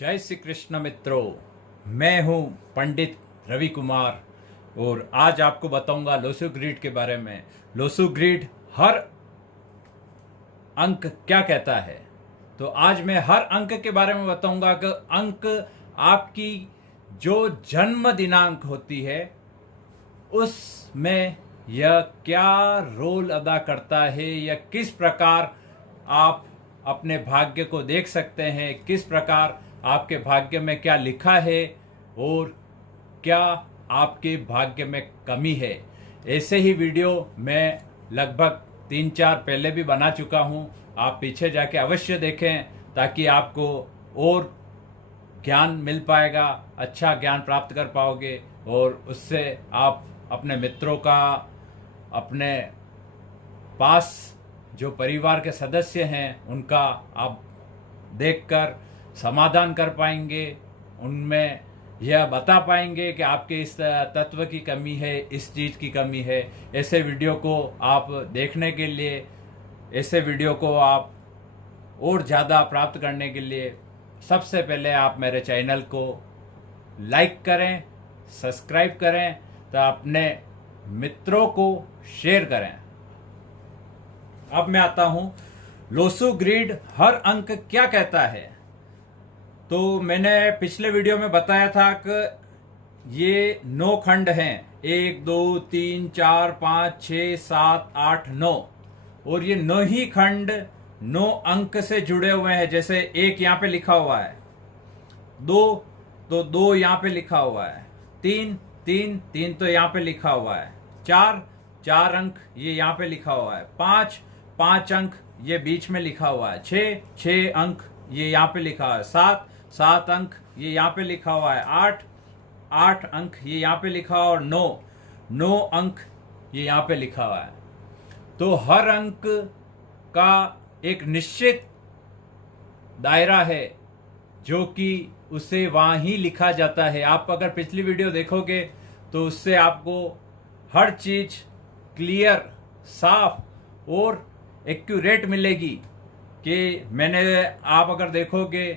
जय श्री कृष्ण मित्रों। मैं हूं पंडित रवि कुमार और आज आपको बताऊंगा लोसू ग्रिड के बारे में। लोसू ग्रिड हर अंक क्या कहता है। तो आज मैं हर अंक के बारे में बताऊंगा कि अंक आपकी जो जन्म दिनांक होती है उसमें यह क्या रोल अदा करता है या किस प्रकार आप अपने भाग्य को देख सकते हैं, किस प्रकार आपके भाग्य में क्या लिखा है और क्या आपके भाग्य में कमी है। ऐसे ही वीडियो मैं लगभग 3-4 पहले भी बना चुका हूं। आप पीछे जाके अवश्य देखें ताकि आपको और ज्ञान मिल पाएगा, अच्छा ज्ञान प्राप्त कर पाओगे और उससे आप अपने मित्रों का, अपने पास जो परिवार के सदस्य हैं उनका आप देखकर समाधान कर पाएंगे, उनमें यह बता पाएंगे कि आपके इस तत्व की कमी है, इस चीज़ की कमी है। ऐसे वीडियो को आप देखने के लिए, ऐसे वीडियो को आप और ज़्यादा प्राप्त करने के लिए सबसे पहले आप मेरे चैनल को लाइक करें, सब्सक्राइब करें, तो अपने मित्रों को शेयर करें। अब मैं आता हूं लोसू ग्रिड हर अंक क्या कहता है। तो मैंने पिछले वीडियो में बताया था कि ये 9 खंड हैं, 1 2 3 4 5 6 7 8 9 और ये 9 ही खंड 9 अंक से जुड़े हुए हैं। जैसे 1 यहाँ पे लिखा हुआ है, 2 तो 2 यहाँ पे लिखा हुआ है, 3 तो यहाँ पे लिखा हुआ है, 4 अंक ये यहाँ पे लिखा हुआ है, 5 अंक ये बीच में लिखा हुआ है, 6 अंक ये यहाँ पे लिखा हुआ है, 7 अंक ये यहाँ पे लिखा हुआ है, 8 अंक ये यहाँ पे लिखा हुआ है और 9 अंक ये यहाँ पे लिखा हुआ है। तो हर अंक का एक निश्चित दायरा है जो कि उसे वहाँ ही लिखा जाता है। आप अगर पिछली वीडियो देखोगे तो उससे आपको हर चीज क्लियर, साफ और एक्यूरेट मिलेगी। कि मैंने, आप अगर देखोगे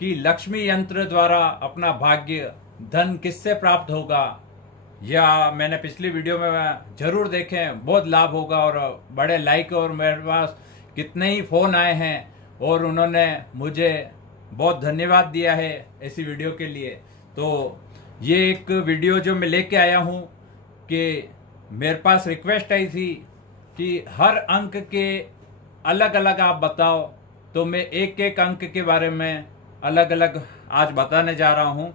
कि लक्ष्मी यंत्र द्वारा अपना भाग्य, धन किससे प्राप्त होगा, या मैंने पिछली वीडियो में जरूर देखें, बहुत लाभ होगा। और बड़े लाइक, और मेरे पास कितने ही फ़ोन आए हैं और उन्होंने मुझे बहुत धन्यवाद दिया है ऐसी वीडियो के लिए। तो ये एक वीडियो जो मैं लेके आया हूँ कि मेरे पास रिक्वेस्ट आई थी कि हर अंक के अलग अलग आप बताओ। तो मैं एक अंक के बारे में अलग अलग आज बताने जा रहा हूँ।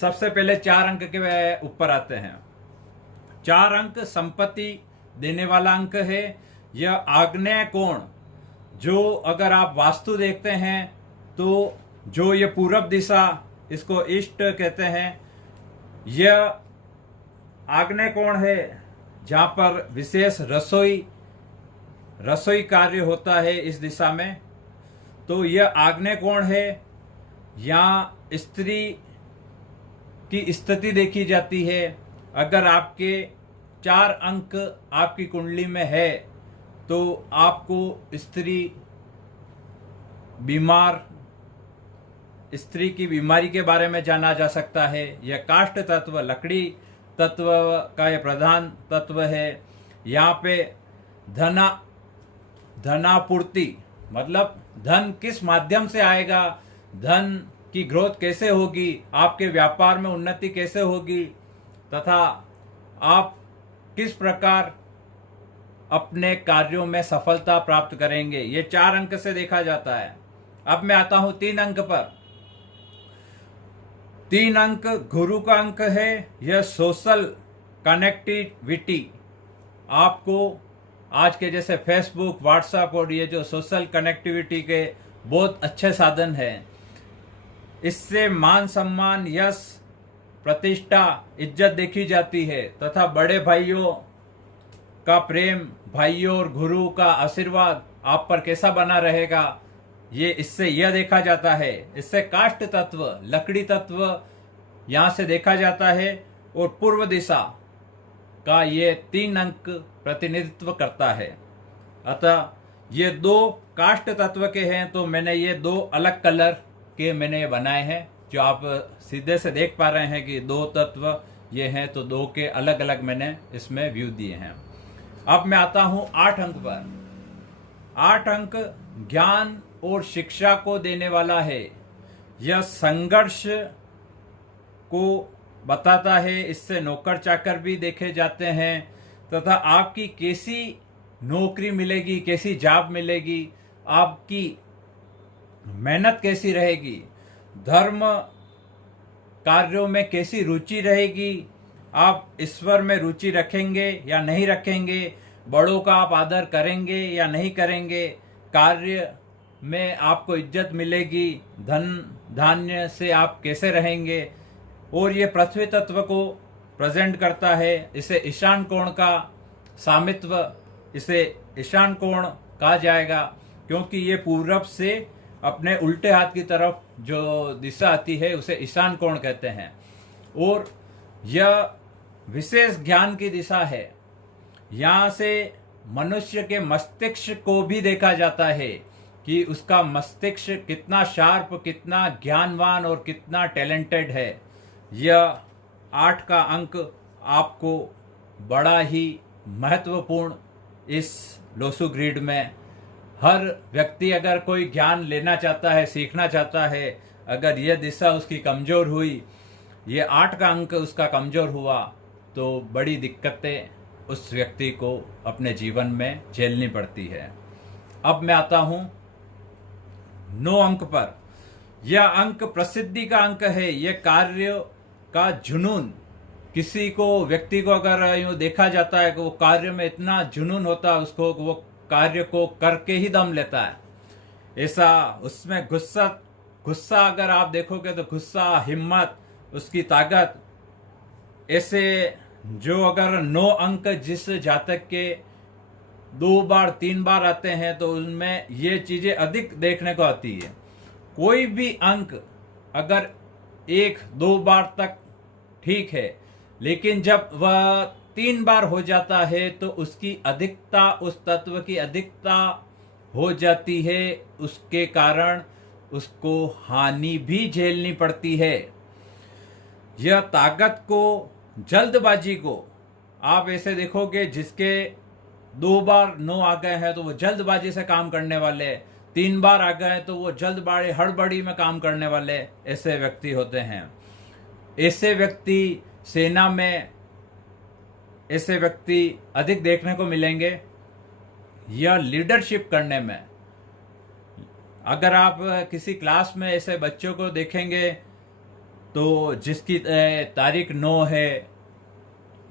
सबसे पहले 4 अंक के ऊपर आते हैं। 4 अंक संपत्ति देने वाला अंक है। यह आग्नेय कोण, जो अगर आप वास्तु देखते हैं तो जो ये पूरब दिशा, इसको ईस्ट कहते हैं, यह आग्नेय कोण है जहाँ पर विशेष रसोई कार्य होता है इस दिशा में। तो यह आग्नेय कोण है। यहाँ स्त्री की स्थिति देखी जाती है। अगर आपके 4 अंक आपकी कुंडली में है तो आपको स्त्री की बीमारी के बारे में जाना जा सकता है। यह काष्ठ तत्व, लकड़ी तत्व का यह प्रधान तत्व है। यहाँ पे धनापूर्ति, मतलब धन किस माध्यम से आएगा, धन की ग्रोथ कैसे होगी, आपके व्यापार में उन्नति कैसे होगी, तथा आप किस प्रकार अपने कार्यों में सफलता प्राप्त करेंगे, ये 4 अंक से देखा जाता है। अब मैं आता हूं 3 अंक पर। 3 अंक गुरु का अंक है। यह सोशल कनेक्टिविटी, आपको आज के जैसे फेसबुक, व्हाट्सएप और ये जो सोशल कनेक्टिविटी के बहुत अच्छे साधन हैं। इससे मान सम्मान, यश, प्रतिष्ठा, इज्जत देखी जाती है तथा बड़े भाइयों का प्रेम, भाइयों और गुरु का आशीर्वाद आप पर कैसा बना रहेगा, ये इससे यह देखा जाता है। इससे काष्ठ तत्व, लकड़ी तत्व यहाँ से देखा जाता है और पूर्व दिशा का ये 3 अंक प्रतिनिधित्व करता है। अतः ये 2 काष्ठ तत्व के हैं तो मैंने ये 2 अलग कलर के मैंने ये बनाए हैं, जो आप सीधे से देख पा रहे हैं कि 2 तत्व ये हैं, तो 2 के अलग अलग मैंने इसमें व्यू दिए हैं। अब मैं आता हूं 8 अंक पर। 8 अंक ज्ञान और शिक्षा को देने वाला है। यह संघर्ष को बताता है, इससे नौकर चाकर भी देखे जाते हैं, तथा आपकी कैसी नौकरी मिलेगी, कैसी जॉब मिलेगी, आपकी मेहनत कैसी रहेगी, धर्म कार्यों में कैसी रुचि रहेगी, आप ईश्वर में रुचि रखेंगे या नहीं रखेंगे, बड़ों का आप आदर करेंगे या नहीं करेंगे, कार्य में आपको इज्जत मिलेगी, धन धान्य से आप कैसे रहेंगे। और ये पृथ्वी तत्व को प्रेजेंट करता है। इसे ईशान कोण का सामित्व, इसे ईशान कोण कहा जाएगा, क्योंकि ये पूरब से अपने उल्टे हाथ की तरफ जो दिशा आती है उसे ईशान कोण कहते हैं। और यह विशेष ज्ञान की दिशा है। यहाँ से मनुष्य के मस्तिष्क को भी देखा जाता है कि उसका मस्तिष्क कितना शार्प, कितना ज्ञानवान और कितना टैलेंटेड है। यह 8 का अंक आपको बड़ा ही महत्वपूर्ण इस लोसु ग्रिड में, हर व्यक्ति अगर कोई ज्ञान लेना चाहता है, सीखना चाहता है, अगर यह दिशा उसकी कमज़ोर हुई, ये 8 का अंक उसका कमज़ोर हुआ, तो बड़ी दिक्कतें उस व्यक्ति को अपने जीवन में झेलनी पड़ती है। अब मैं आता हूँ 9 अंक पर। यह अंक प्रसिद्धि का अंक है। यह कार्य का जुनून, किसी को, व्यक्ति को अगर यूँ देखा जाता है कि वो कार्य में इतना जुनून होता है उसको, वो कार्य को करके ही दम लेता है। ऐसा उसमें गुस्सा अगर आप देखोगे तो गुस्सा, हिम्मत, उसकी ताकत, ऐसे जो अगर 9 अंक जिस जातक के 2 बार 3 बार आते हैं तो उनमें ये चीजें अधिक देखने को आती है। कोई भी अंक अगर 1-2 बार तक ठीक है, लेकिन जब वह 3 बार हो जाता है तो उसकी अधिकता, उस तत्व की अधिकता हो जाती है, उसके कारण उसको हानि भी झेलनी पड़ती है। यह ताकत को, जल्दबाजी को आप ऐसे देखोगे, जिसके 2 बार 9 आ गए हैं तो वो जल्दबाजी से काम करने वाले, 3 बार आ गए हैं तो वो जल्दबाजी, हड़बड़ी में काम करने वाले ऐसे व्यक्ति होते हैं। ऐसे व्यक्ति सेना में, ऐसे व्यक्ति अधिक देखने को मिलेंगे। यह लीडरशिप करने में, अगर आप किसी क्लास में ऐसे बच्चों को देखेंगे तो जिसकी तारीख 9 है,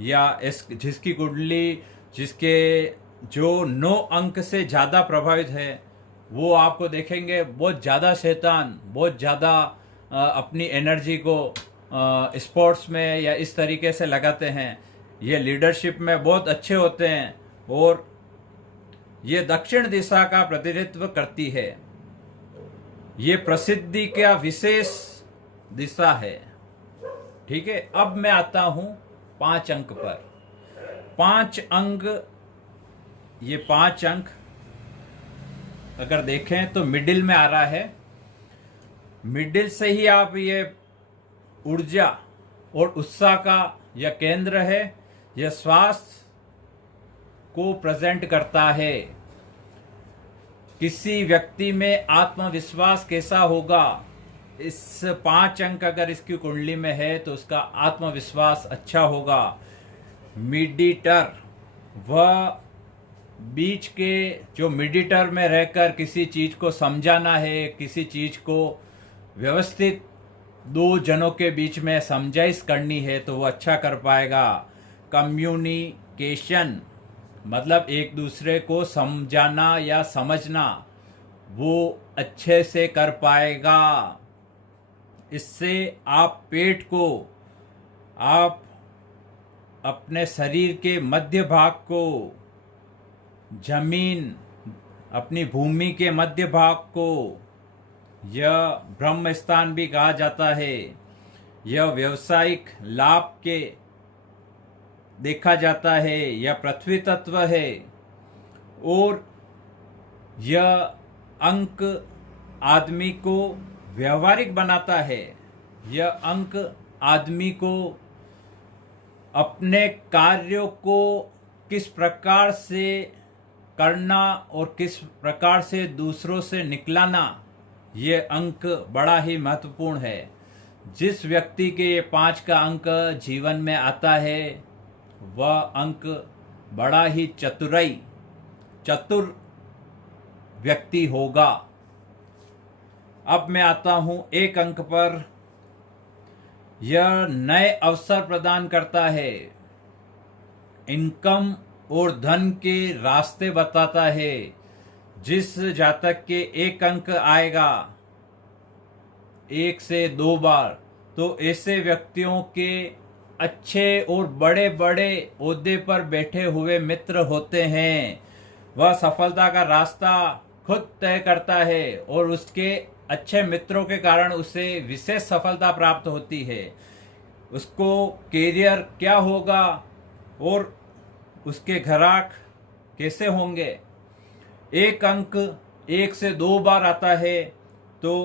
या जिसकी कुंडली, जिसके जो 9 अंक से ज़्यादा प्रभावित है, वो आपको देखेंगे बहुत ज़्यादा शैतान, बहुत ज़्यादा अपनी एनर्जी को स्पोर्ट्स में या इस तरीके से लगाते हैं। ये लीडरशिप में बहुत अच्छे होते हैं और ये दक्षिण दिशा का प्रतिनिधित्व करती है। ये प्रसिद्धि का विशेष दिशा है। ठीक है, अब मैं आता हूं 5 अंक पर। 5 अंक, ये 5 अंक अगर देखें तो मिडिल में आ रहा है। मिडिल से ही आप ये ऊर्जा और उत्साह का यह केंद्र है। यह स्वास्थ्य को प्रेजेंट करता है। किसी व्यक्ति में आत्मविश्वास कैसा होगा, इस 5 अंक अगर इसकी कुंडली में है तो उसका आत्मविश्वास अच्छा होगा। मिडिटर, वह बीच के जो मिडिटर में रहकर किसी चीज को समझाना है, किसी चीज को व्यवस्थित 2 जनों के बीच में समझाइश करनी है तो वो अच्छा कर पाएगा। कम्युनिकेशन मतलब एक दूसरे को समझाना या समझना, वो अच्छे से कर पाएगा। इससे आप पेट को, आप अपने शरीर के मध्य भाग को, जमीन, अपनी भूमि के मध्य भाग को, यह ब्रह्म स्थान भी कहा जाता है। यह व्यावसायिक लाभ के देखा जाता है। यह पृथ्वी तत्व है और यह अंक आदमी को व्यवहारिक बनाता है। यह अंक आदमी को अपने कार्यों को किस प्रकार से करना और किस प्रकार से दूसरों से निकलाना, ये अंक बड़ा ही महत्वपूर्ण है। जिस व्यक्ति के ये 5 का अंक जीवन में आता है वह अंक बड़ा ही चतुर व्यक्ति होगा। अब मैं आता हूं 1 अंक पर। यह नए अवसर प्रदान करता है, इनकम और धन के रास्ते बताता है। जिस जातक के 1 अंक आएगा 1 से 2 बार, तो ऐसे व्यक्तियों के अच्छे और बड़े बड़े ओहदे पर बैठे हुए मित्र होते हैं। वह सफलता का रास्ता खुद तय करता है और उसके अच्छे मित्रों के कारण उसे विशेष सफलता प्राप्त होती है। उसको कैरियर क्या होगा और उसके ग्राहक कैसे होंगे। 1 अंक 1 से 2 बार आता है तो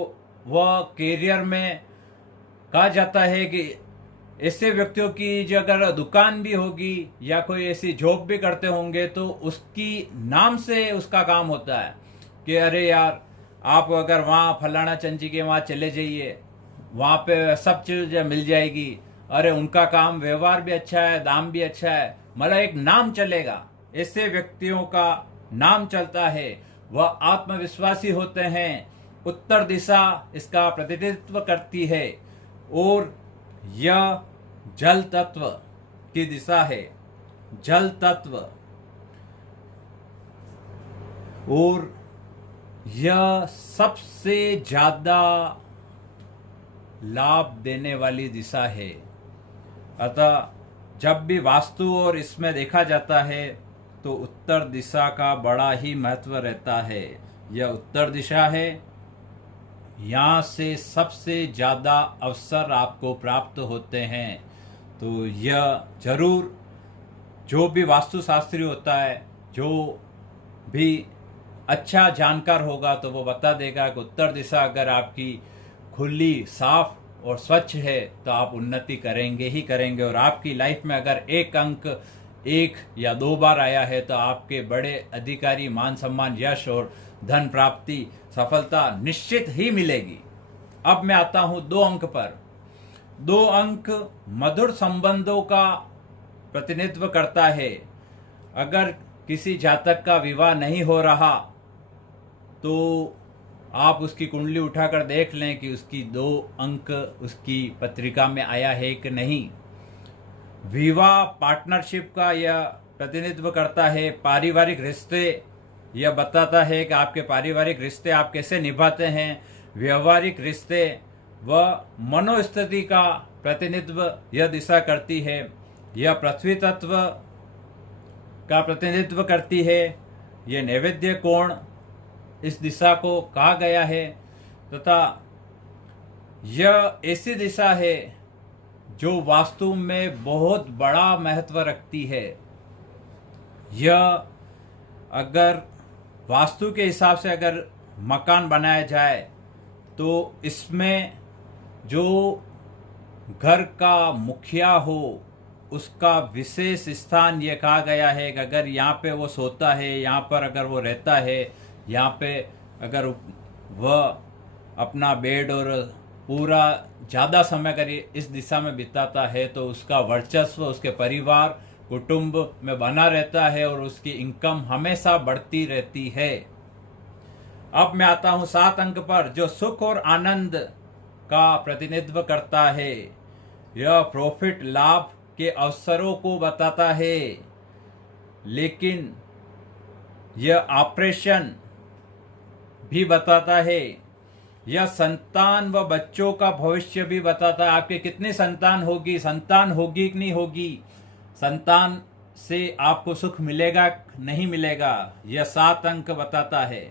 वह कैरियर में कहा जाता है कि ऐसे व्यक्तियों की जो अगर दुकान भी होगी या कोई ऐसी जॉब भी करते होंगे तो उसकी नाम से उसका काम होता है कि अरे यार, आप अगर वहाँ फलाना चंची के वहाँ चले जाइए, वहाँ पे सब चीज़ मिल जाएगी। अरे उनका काम व्यवहार भी अच्छा है, दाम भी अच्छा है, मतलब एक नाम चलेगा। ऐसे व्यक्तियों का नाम चलता है, वह आत्मविश्वासी होते हैं। उत्तर दिशा इसका प्रतिनिधित्व करती है और यह जल तत्व की दिशा है। जल तत्व, और यह सबसे ज्यादा लाभ देने वाली दिशा है। अतः जब भी वास्तु और इसमें देखा जाता है तो उत्तर दिशा का बड़ा ही महत्व रहता है। यह उत्तर दिशा है, यहाँ से सबसे ज़्यादा अवसर आपको प्राप्त होते हैं। तो यह जरूर, जो भी वास्तुशास्त्री होता है, जो भी अच्छा जानकार होगा, तो वो बता देगा कि उत्तर दिशा अगर आपकी खुली, साफ और स्वच्छ है तो आप उन्नति करेंगे ही करेंगे। और आपकी लाइफ में अगर 1 अंक 1 या 2 बार आया है तो आपके बड़े अधिकारी, मान सम्मान, यश और धन प्राप्ति, सफलता निश्चित ही मिलेगी। अब मैं आता हूं 2 अंक पर। 2 अंक मधुर संबंधों का प्रतिनिधित्व करता है। अगर किसी जातक का विवाह नहीं हो रहा तो आप उसकी कुंडली उठाकर देख लें कि उसकी 2 अंक उसकी पत्रिका में आया है कि नहीं। विवाह पार्टनरशिप का यह प्रतिनिधित्व करता है। पारिवारिक रिश्ते, यह बताता है कि आपके पारिवारिक रिश्ते आप कैसे निभाते हैं। व्यवहारिक रिश्ते व मनोस्थिति का प्रतिनिधित्व यह दिशा करती है। यह पृथ्वी तत्व का प्रतिनिधित्व करती है। यह नैवेद्य कोण इस दिशा को कहा गया है, तथा यह ऐसी दिशा है जो वास्तु में बहुत बड़ा महत्व रखती है। यह अगर वास्तु के हिसाब से अगर मकान बनाया जाए तो इसमें जो घर का मुखिया हो उसका विशेष स्थान ये कहा गया है कि अगर यहाँ पे वो सोता है, यहाँ पर अगर वो रहता है, यहाँ पे अगर वह अपना बेड और पूरा ज़्यादा समय अगर इस दिशा में बिताता है तो उसका वर्चस्व उसके परिवार कुटुंब में बना रहता है और उसकी इनकम हमेशा बढ़ती रहती है। अब मैं आता हूँ 7 अंक पर, जो सुख और आनंद का प्रतिनिधित्व करता है। यह प्रॉफिट, लाभ के अवसरों को बताता है, लेकिन यह ऑपरेशन भी बताता है। यह संतान व बच्चों का भविष्य भी बताता है। आपके कितनी संतान होगी कि नहीं होगी, संतान से आपको सुख मिलेगा नहीं मिलेगा, यह 7 अंक बताता है।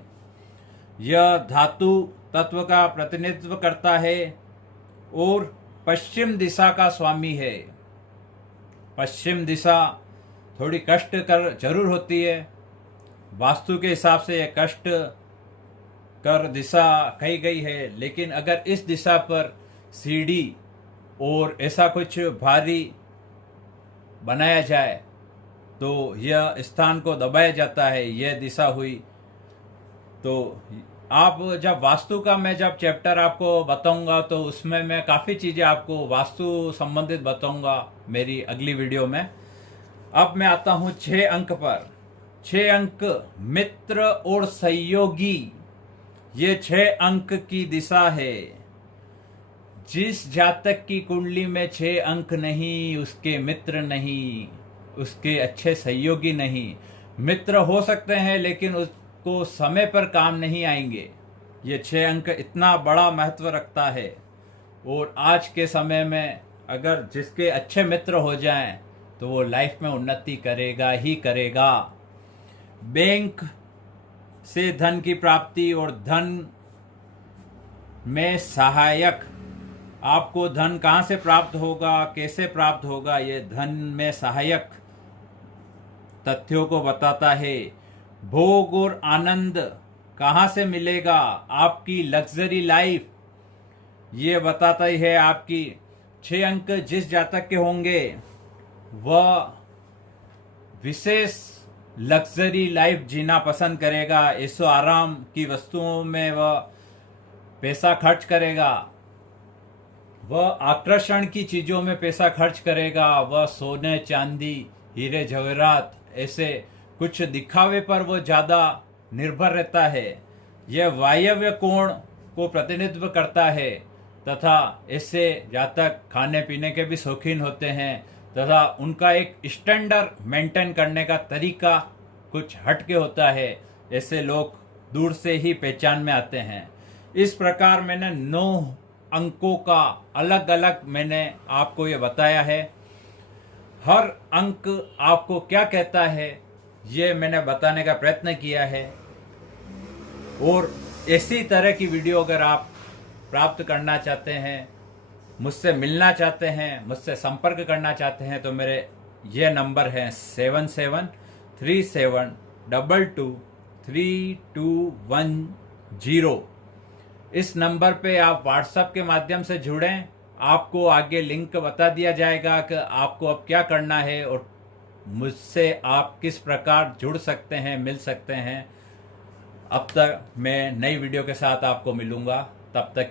यह धातु तत्व का प्रतिनिधित्व करता है और पश्चिम दिशा का स्वामी है। पश्चिम दिशा थोड़ी कष्ट कर जरूर होती है, वास्तु के हिसाब से यह कष्ट कर दिशा कही गई है, लेकिन अगर इस दिशा पर सीढ़ी और ऐसा कुछ भारी बनाया जाए तो यह स्थान को दबाया जाता है, यह दिशा हुई। तो आप जब वास्तु का मैं जब चैप्टर आपको बताऊंगा तो उसमें मैं काफ़ी चीज़ें आपको वास्तु संबंधित बताऊंगा मेरी अगली वीडियो में। अब मैं आता हूँ 6 अंक पर। 6 अंक मित्र और सहयोगी, ये 6 अंक की दिशा है। जिस जातक की कुंडली में 6 अंक नहीं, उसके मित्र नहीं, उसके अच्छे सहयोगी नहीं। मित्र हो सकते हैं लेकिन उसको समय पर काम नहीं आएंगे। ये 6 अंक इतना बड़ा महत्व रखता है। और आज के समय में अगर जिसके अच्छे मित्र हो जाएं तो वो लाइफ में उन्नति करेगा ही करेगा। बैंक से धन की प्राप्ति और धन में सहायक, आपको धन कहाँ से प्राप्त होगा, कैसे प्राप्त होगा, ये धन में सहायक तथ्यों को बताता है। भोग और आनंद कहाँ से मिलेगा, आपकी लग्जरी लाइफ, ये बताता ही है। आपकी 6 अंक जिस जातक के होंगे वह विशेष लग्जरी लाइफ जीना पसंद करेगा। ऐशो आराम की वस्तुओं में वह पैसा खर्च करेगा, वह आकर्षण की चीज़ों में पैसा खर्च करेगा, वह सोने चांदी हीरे जवाहरात ऐसे कुछ दिखावे पर वो ज़्यादा निर्भर रहता है। यह वायव्य कोण को प्रतिनिधित्व करता है तथा ऐसे जातक खाने पीने के भी शौकीन होते हैं तथा उनका एक स्टैंडर्ड मेंटेन करने का तरीका कुछ हटके होता है। ऐसे लोग दूर से ही पहचान में आते हैं। इस प्रकार मैंने 9 अंकों का अलग अलग मैंने आपको ये बताया है। हर अंक आपको क्या कहता है ये मैंने बताने का प्रयत्न किया है। और इसी तरह की वीडियो अगर आप प्राप्त करना चाहते हैं, मुझसे मिलना चाहते हैं, मुझसे संपर्क करना चाहते हैं तो मेरे ये नंबर है 7737223210। इस नंबर पे आप व्हाट्सएप के माध्यम से जुड़ें। आपको आगे लिंक बता दिया जाएगा कि आपको अब क्या करना है और मुझसे आप किस प्रकार जुड़ सकते हैं, मिल सकते हैं। अब तक मैं नई वीडियो के साथ आपको मिलूंगा, तब तक